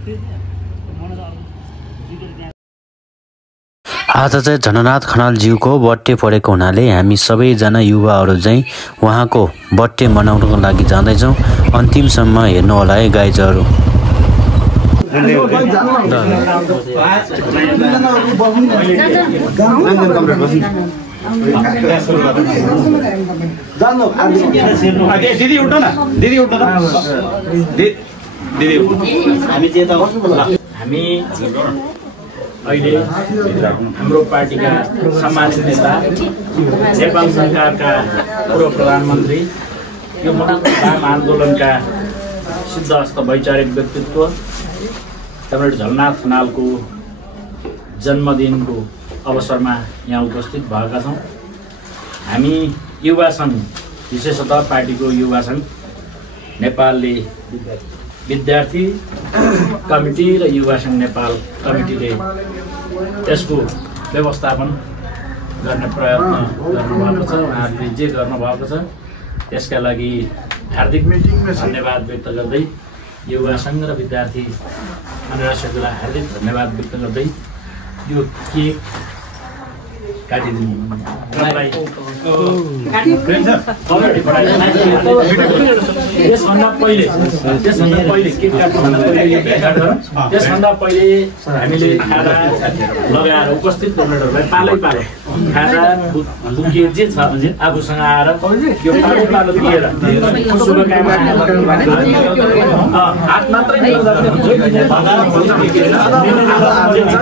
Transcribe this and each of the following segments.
आज चाहिँ झननाथ खनालज्यूको बर्थडे परेको हुनाले हामी सबैजना युवाहरू चाहिँ उहाँको बर्थडे मनाउनको लागि जाँदैछौँ। अन्तिमसम्म हेर्नु होला है गाइजहरू। हामी अहिले हाम्रो पार्टीका सम्मानित नेता नेपाल सरकारका पूर्व प्रधानमन्त्री यो वाम आन्दोलनका सिद्धहस्त वैचारिक व्यक्तित्व कमरेड झलनाथ खनालको जन्मदिनको अवसरमा यहाँ उपस्थित भएका छौँ। हामी युवा सङ्घ विशेषतः पार्टीको युवा सङ्घ नेपालले विद्यार्थी कमिटी र युवा सङ्घ नेपाल कमिटीले त्यसको व्यवस्थापन गर्ने प्रयत्न गर्नुभएको छ। उहाँहरूले जे गर्नुभएको छ त्यसका लागि हार्दिक धन्यवाद व्यक्त गर्दै युवा सङ्घ र विद्यार्थी महासचिवलाई हार्दिक धन्यवाद व्यक्त गर्दै यो केक काटिदिनु त्यसभन्दा पहिले केक काट्नुभन्दा पहिले यो भेटघाट गरौँ। त्यसभन्दा पहिले हामीले खाजा लगाएर उपस्थित कमरेडहरूलाई पालै पालो खाजा बुके जे छ आफूसँग आएर यो पालै पालो दिएर शुभकामना हात मात्रै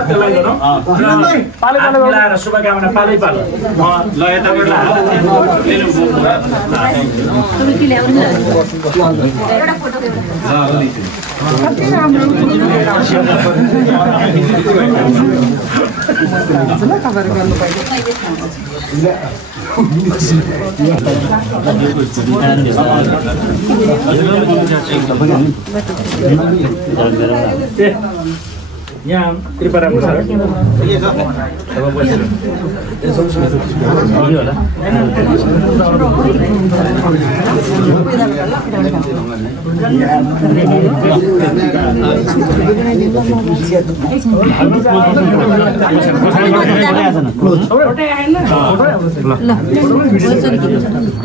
त्यसलाई गरौँ। मिलाएर शुभकामना पालै पालो ल यता यहाँ कृपा राम्रो छ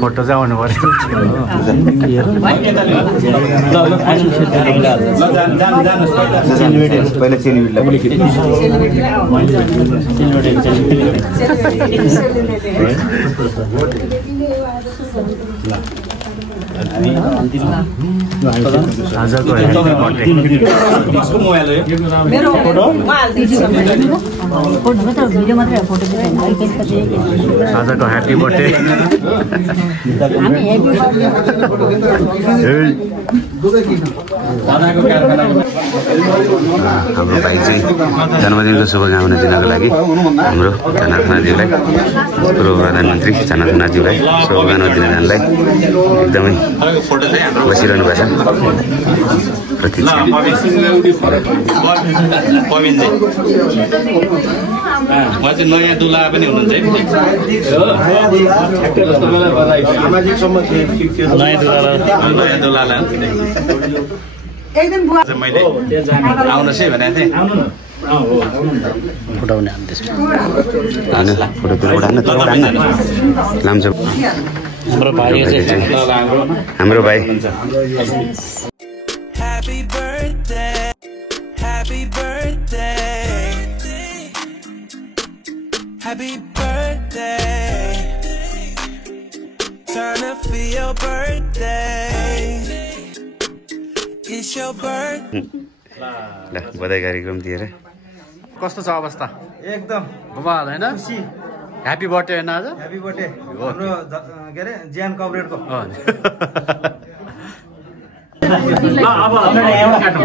फोटो चाहिँ आउनु पर्यो। आजको ह्याप्पी बर्थडे हाम्रो भाइ चाहिँ जन्मदिनको शुभकामना दिनको लागि हाम्रो झलनाथ खनालज्यूलाई पूर्व प्रधानमन्त्री झलनाथ खनालज्यूलाई शुभकामना दिन जानलाई एकदमै बसिरहनु भएको छ। उहाँ चाहिँ नयाँ दुला पनि हुनुहुन्छ नयाँ दुलालाई मैले आउनुहोस् है भनेको थिएँ। फुटाउने हाम्रो भाइ Happy birthday, turn up for your birthday, it's your birthday. ल बधाई कार्यक्रम दिएर कस्तो छ अवस्था? एकदम बवाल हैन? खुसी। ह्यापी बर्थडे हैन आज? ह्यापी बर्थडे हाम्रो के अरे ज्यान कमरेडको। ल अब एउटा काटौँ।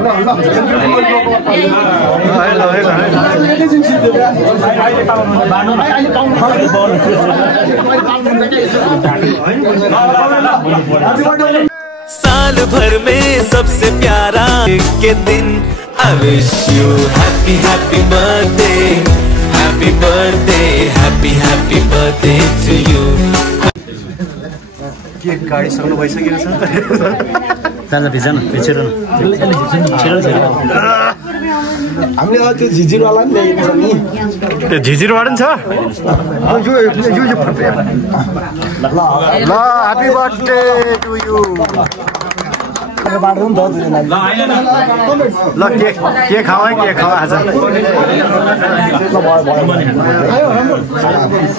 साल भर में सबसे प्यारा के दिन I wish you happy happy birthday, happy birthday, happy happy birthday to you. Cake काटिसक्नु भइसकेको छ। जान्छ भिजान छिटो छिटो हामीले त्यो झिझिरवाला नि ल्याएको छ नि त्यो झिझिरबाट नि छ ल ह्यापी बर्थडे टु यु बाटो पनि ल के खाऊ है के खाऊ आज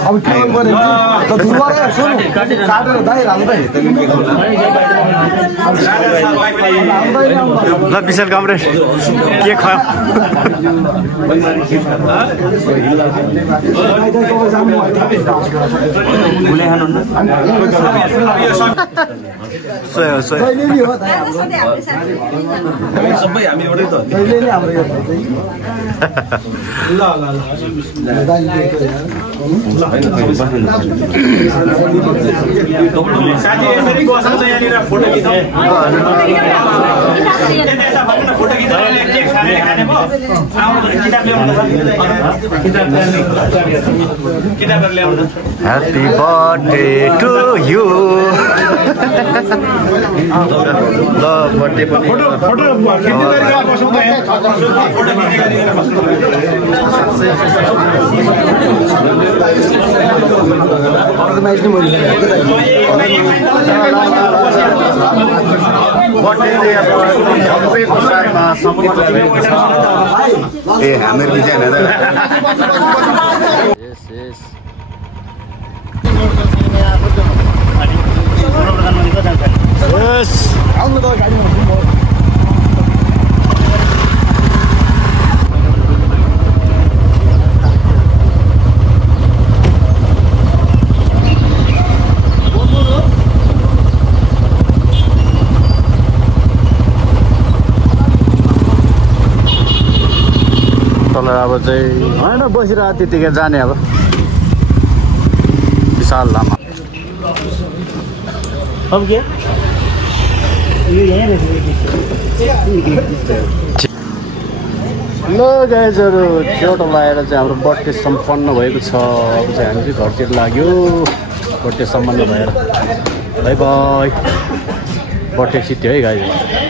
अब के गर्नु काटेर दाइ राम्रो ल विशाल कामरे के खाऊ सबै हामी एउटै त हाम्रो Happy birthday to you. ल बर्थडे पनि अर्गनाइज नै ए हामीहरू बिचार अब चाहिँ होइन बसिरहेको त्यतिकै जाने अब विशाल लामा अब के ल गाइजहरू छेउटा लगाएर चाहिँ हाम्रो बर्थडे सम्पन्न भएको छ। अब चाहिँ हामी चाहिँ घरतिर लाग्यो बर्थडे सम्पन्न भएर। By by. बर्थडे सिद्धि है गाइजहरू।